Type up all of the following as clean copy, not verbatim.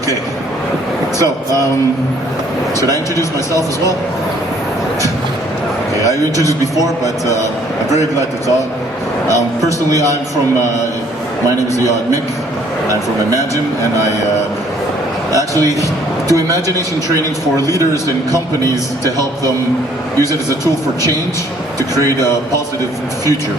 Okay. So, should I introduce myself as well? Okay, I introduced before, but I'm very glad to talk. Personally, I'm from, my name is Yoad, Mick. I'm from IMAGYM, and I actually do imagination training for leaders in companies to help them use it as a tool for change to create a positive future,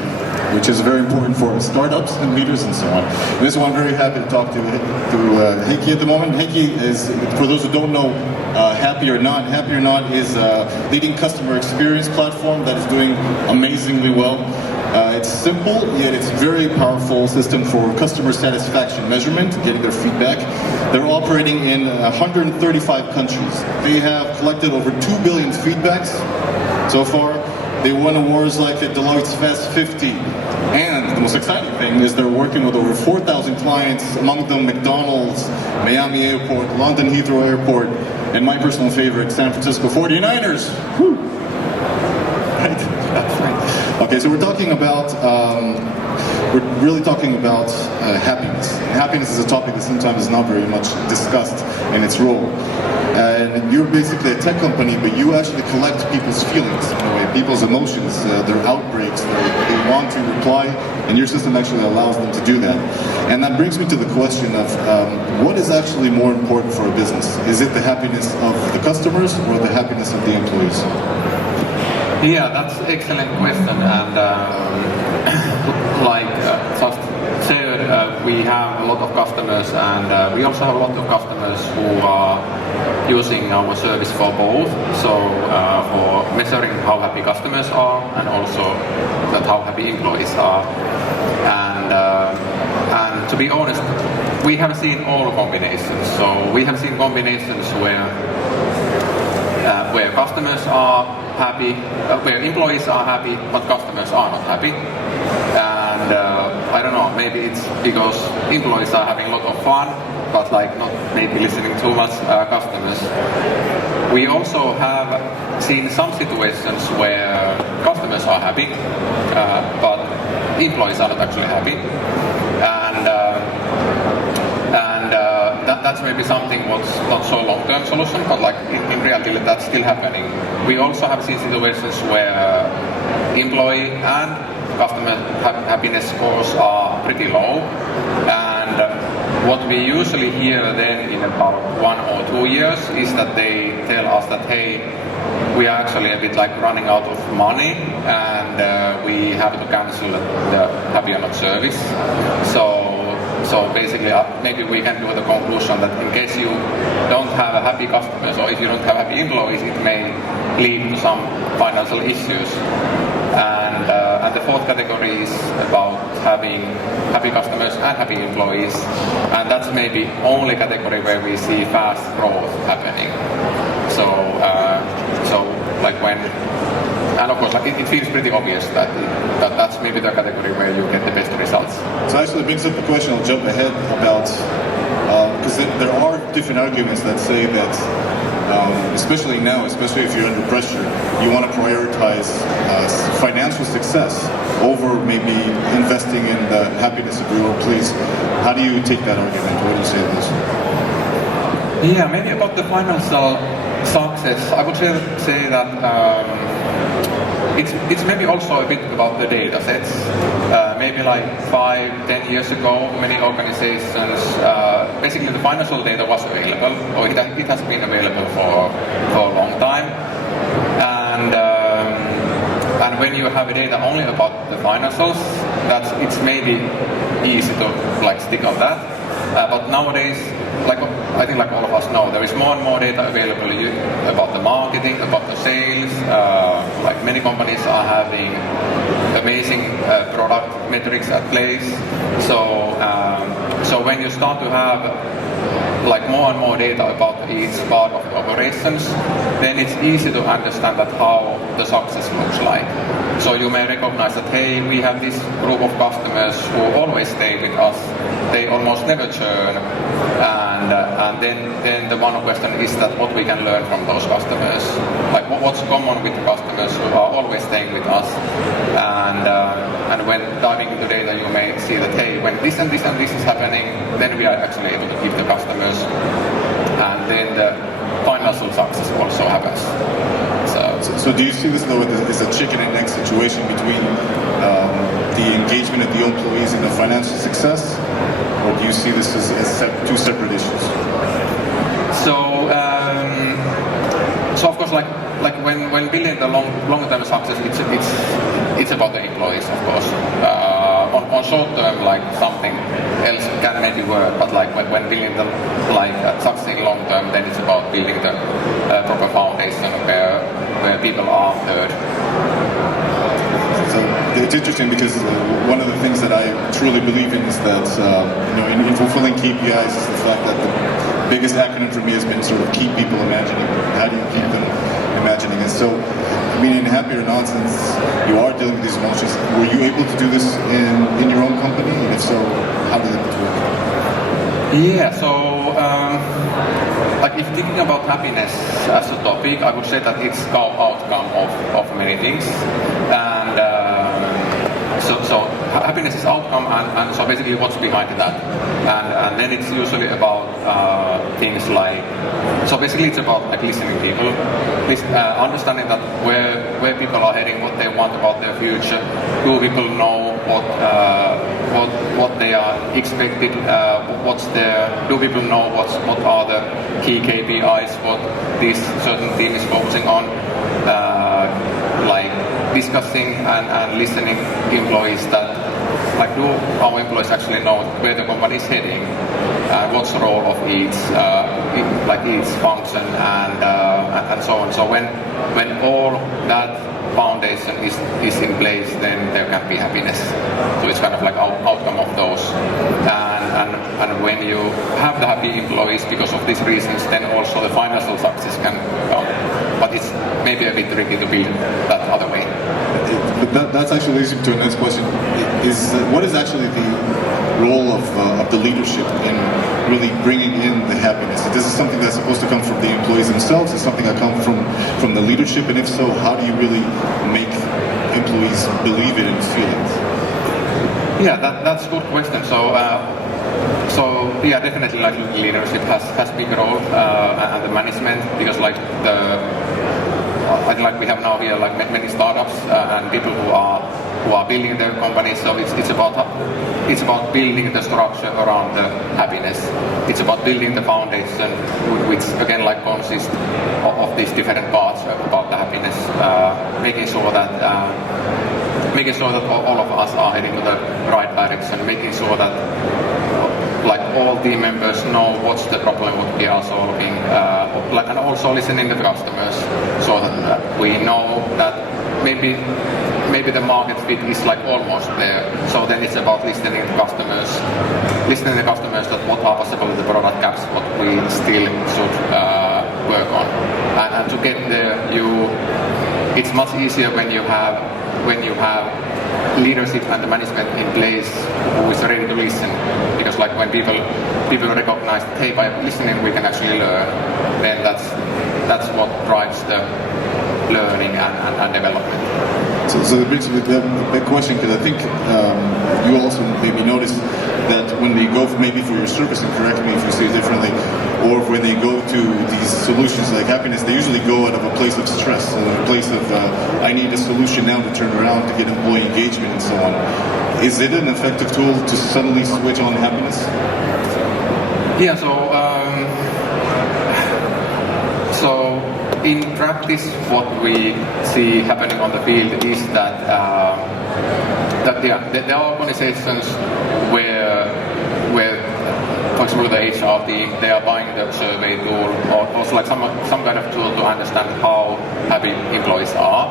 which is very important for startups and leaders and so on. And this is why I'm very happy to talk to Heikki at the moment. Heikki is, for those who don't know, HappyOrNot is a leading customer experience platform that is doing amazingly well. It's simple, yet it's a very powerful system for customer satisfaction measurement, getting their feedback. They're operating in 135 countries. They have collected over 2 billion feedbacks so far. They won awards like the Deloitte's Fast 50. And the most exciting thing is they're working with over 4,000 clients, among them McDonald's, Miami Airport, London Heathrow Airport, and my personal favorite, San Francisco 49ers. Woo! Right? Okay, so we're talking about, we're really talking about happiness. And happiness is a topic that sometimes is not very much discussed in its role. And you're basically a tech company, but you actually collect people's feelings, in a way, people's emotions, their outbreaks, they want to reply, and your system actually allows them to do that. And that brings me to the question of what is actually more important for a business? Is it the happiness of the customers or the happiness of the employees? Yeah, that's an excellent question, and just said, we have a lot of customers, and we also have a lot of customers who are using our service for both, so for measuring how happy customers are and also that how happy employees are. And to be honest, we have seen all combinations. So we have seen combinations where customers are happy, where employees are happy, but customers are not happy. And I don't know, maybe it's because employees are having a lot of fun, but like not maybe listening too much customers. We also have seen some situations where customers are happy, but employees are not actually happy. That's maybe something what's not so long-term solution, but like in reality that's still happening. We also have seen situations where employee and customer happiness scores are pretty low, and what we usually hear then in about 1 or 2 years is that they tell us that, hey, we are actually a bit like running out of money, and we have to cancel the HappyOrNot service. So basically, maybe we can do the conclusion that in case you don't have a happy customers, or if you don't have happy employees, it may lead to some financial issues. And the fourth category is about having happy customers and happy employees, and that's maybe only category where we see fast growth happening. So like when, and of course, like it feels pretty obvious that that's maybe the category where you get the best results. So actually brings up the question, I'll jump ahead about, because there are different arguments that say that, especially now, especially if you're under pressure, you want to prioritize financial success over maybe investing in the happiness of your employees. How do you take that argument? What do you say to this? Yeah, maybe about the financial success, I would say that it's maybe also a bit about the data sets. Maybe like 5-10 years ago, many organizations, basically the financial data was available, or it has been available for a long time. And when you have data only about the financials, it's maybe easy to like stick on that. But nowadays, like I think like all of us know, there is more and more data available about the marketing, about the sales. Like many companies are having amazing product metrics at place. So when you start to have like more and more data about each part of the operations, then it's easy to understand that how the success looks like. So you may recognize that, hey, we have this group of customers who always stay with us. They almost never churn. And then the one question is that what we can learn from those customers. Like what's common with the customers who are always staying with us. And when diving into data, you may see that, hey, when this and this and this is happening, then we are actually able to give the customers and then the financial success also happens. So do you see this though as a chicken and egg situation between the engagement of the employees and the financial success, or do you see this as two separate issues? So of course, like when building the long-term success, it's about the employees, of course. On short term, like something else can maybe work, but like when building the success in long term, then it's about building the proper foundation where people are heard. So it's interesting because one of the things that I truly believe in is that in fulfilling KPIs is the fact that the biggest acronym for me has been sort of keep people imagining. How do you keep them imagining? And so, I mean, in HappyOrNot, since you are dealing with these emotions, were you able to do this in your own company? And if so, how did it work? Yeah, so like if thinking about happiness as a topic, I would say that it's outcome of many things, and so happiness is outcome, and so basically what's behind that, and then it's usually about things like, so basically it's about like listening to people, understanding that where people are heading, what they want about their future, do people know what they are expected, do people know what are the key KPIs, what this certain team is focusing on, like discussing and listening to employees, that like do our employees actually know where the company is heading, what's the role of each function, and so on. So when all that foundation is in place, then there can be happiness. So it's kind of like outcome of those. And when you have the happy employees because of these reasons, then also the financial success can come. But it's maybe a bit tricky to build that other way. But that's actually leads to the next question. What is actually the role of the leadership in really bringing in the happiness? Is this something that's supposed to come from the employees themselves? Is it something that comes from the leadership? And if so, how do you really make employees believe it and feel it? Yeah, that's a good question. So yeah, definitely like leadership has big role, and the management, because like I think like we have now here like many startups and people who are building their companies. So it's about building the structure around the happiness. It's about building the foundation, which again like consists of these different parts about the happiness, making sure that all of us are heading to the right direction, making sure that like all team members know what's the problem what we are solving, and also listening to the customers, so that we know that maybe the market fit is like almost there. So then it's about listening to customers that what are possibly the product gaps what we still should work on, and to get there it's much easier when you have leadership and the management in place who is ready to listen, because like when people recognize that hey, by listening we can actually learn, then that's what drives the learning and development. So that brings me to the big question, because I think you also maybe noticed that when they go maybe for your service, and correct me if you say it differently, or when they go to these solutions like happiness, they usually go out of a place of stress, a place of I need a solution now to turn around to get employee engagement and so on. Is it an effective tool to suddenly switch on happiness? Yeah, so in practice what we see happening on the field is that there are organizations where for example the HR team, they are buying the survey tool or also like some kind of tool to understand how happy employees are,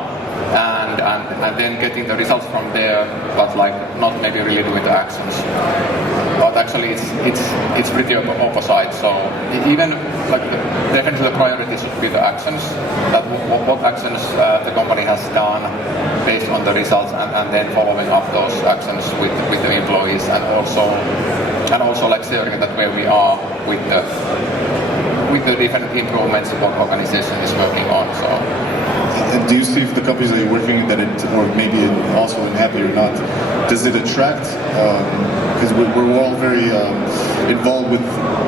and then getting the results from there, but like not maybe really doing the actions. But actually it's pretty opposite. So even like definitely the priority should be the actions, that what actions the company has done based on the results, and then following up those actions with the employees, and also like sharing that where we are with with the different improvements what organization is working on. So. And do you see if the companies that you're working in, or maybe also in HappyOrNot, does it attract? Because we're all very involved with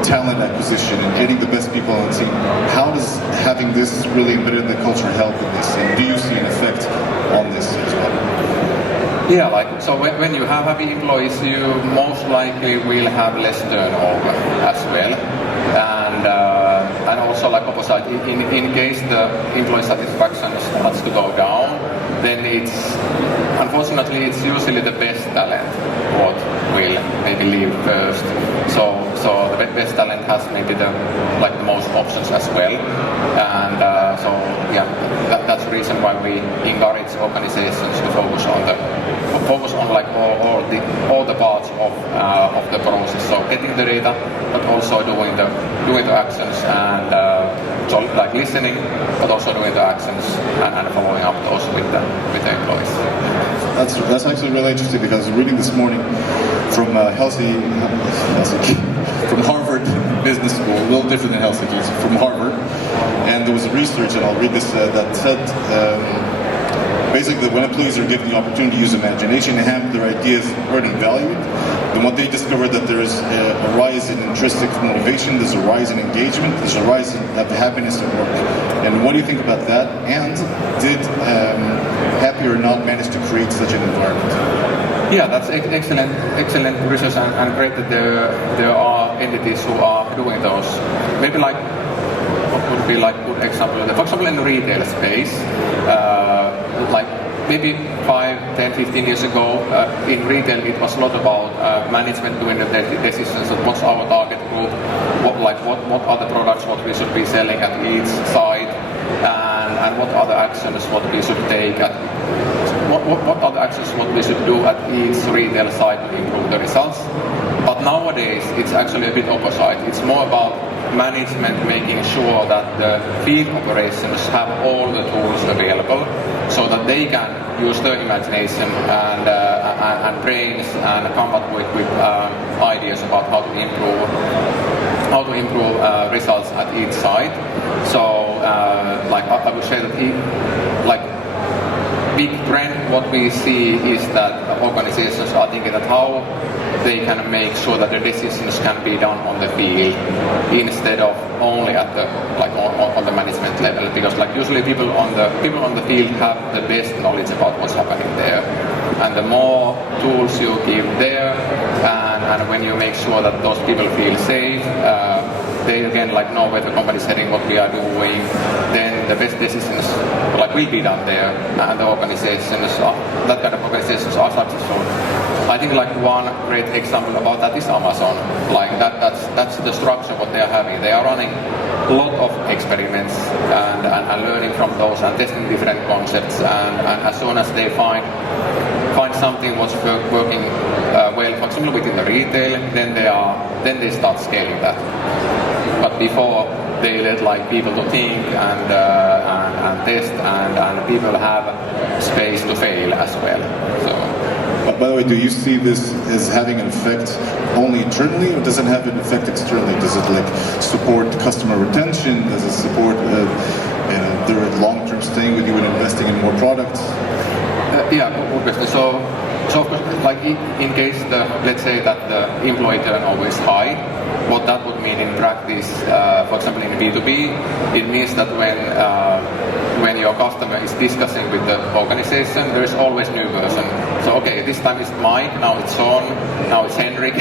talent acquisition and getting the best people on the team. How does having this really embedded in the culture help in this? And do you see an effect on this as well? Yeah, like so when you have happy employees, you most likely will have less turnover as well. And also like opposite, in case the employee satisfaction starts to go down, then unfortunately it's usually the best talent what will maybe leave first. So the best talent has maybe the most options as well. And so yeah, that's the reason why we encourage organizations to focus on like all the parts of the process. So getting the data, but also doing the actions and so like listening, but also doing the actions and following up those with the employees. That's actually really interesting because I was reading this morning from Helsinki, from Harvard Business School, a little different than Helsinki, it's from Harvard, and there was research, and I'll read this, that said basically when employees are given the opportunity to use imagination and have their ideas earning value, then what they discovered that there is a rise in intrinsic motivation, there's a rise in engagement, there's a rise in happiness at work. And what do you think about that? And did HappyOrNot manage to create such an environment? Yeah, that's excellent research and great that there are entities who are doing those. Maybe like what would be like good example? For example, in the retail space, like maybe 5, 10, 15 years ago, in retail it was a lot about management doing the decisions of what's our target group, what are the products what we should be selling at each site, and what are the actions what we should take at what are the actions what we should do at each retail site to improve the results. But nowadays it's actually a bit opposite. It's more about management making sure that the field operations have all the tools available so that they can use their imagination and brains and come up with ideas about how to improve results at each site. So like I would say that like big trend what we see is that organizations are thinking that how they can make sure that the decisions can be done on the field instead of only at the on the management level, because like usually people on the field have the best knowledge about what's happening there, and the more tools you give there and when you make sure that those people feel safe, they again know where the company is heading, what we are doing, then the best decisions will be done there, and the organizations, that kind of organizations are successful. I think one great example about that is Amazon. That's the structure what they are having. They are running a lot of experiments and learning from those and testing different concepts, and as soon as they find something what's working well, for example within the retail, then they start scaling that. But before they let people to think and test, and people have space to fail as well. So. But by the way, do you see this as having an effect only internally, or does it have an effect externally? Does it support customer retention? Does it support their long-term staying with you and investing in more products? Yeah, good question. So of course, in case let's say that the employee turnover is high, what that would mean in practice, for example in B2B, it means that when your customer is discussing with the organization, there is always new person. So okay, this time it's Mike, now it's Sean, now it's Henrik.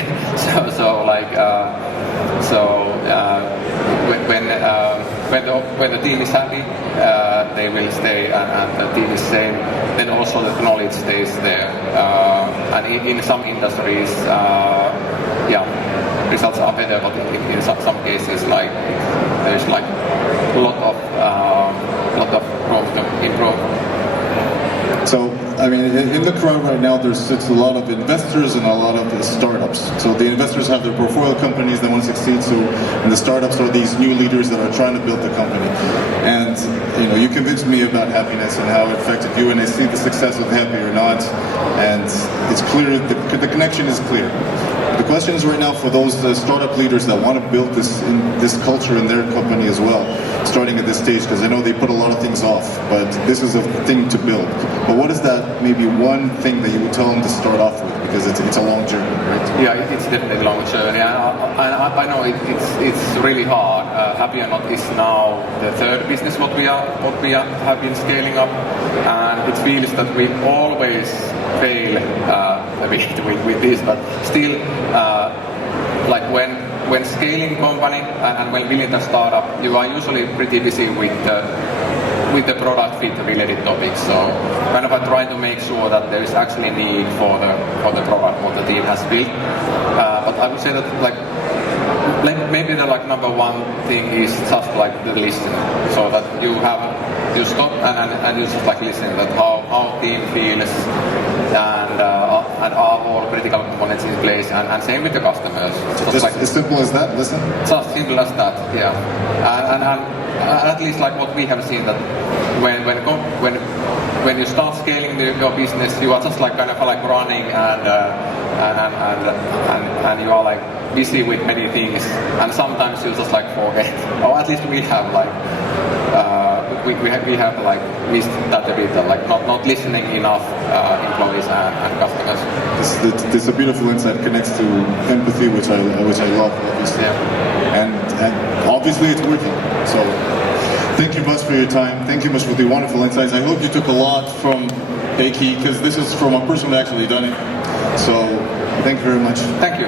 When the team is happy, they will stay, and the team is same. Then also the knowledge stays there. And in some industries, results are better, but in some cases, there's a lot of room to improve. So, I mean, in the crowd right now, there's a lot of investors and a lot of startups. So the investors have their portfolio companies that want to succeed. So, and the startups are these new leaders that are trying to build the company. And you convinced me about happiness and how it affected you, and I see the success of HappyOrNot, and it's clear the connection is clear. The questions right now for those startup leaders that want to build this culture in their company as well, starting at this stage? Because I know they put a lot of things off, but this is a thing to build. But what is that maybe one thing that you would tell them to start off with? Because it's a long journey, right? Yeah, it's definitely a long journey, and I know it's really hard. HappyOrNot is now the third business what we have been scaling up, and it feels that we always fail a bit with this, but still, like when scaling company and when building a startup, you are usually pretty busy with the product fit related topics. So kind of I try to make sure that there is actually need for the product what the team has built. But I would say that like maybe the like number one thing is just like the listening, so that you stop and you just like listening that how team feels and are all critical components in place, and same with the customers. Just like as simple as that, listen? Just simple as that, yeah. And at least like what we have seen that when you start scaling your business, you are just like kind of like running and you are like busy with many things, and sometimes you just like forget, or at least we have like we have like missed that a bit, like not listening enough employees and customers. This a beautiful insight, connects to empathy, which I love, obviously. Yeah. And obviously it's working. So thank you much for your time. Thank you much for the wonderful insights. I hope you took a lot from Heikki, because this is from a person who actually done it. So thank you very much. Thank you.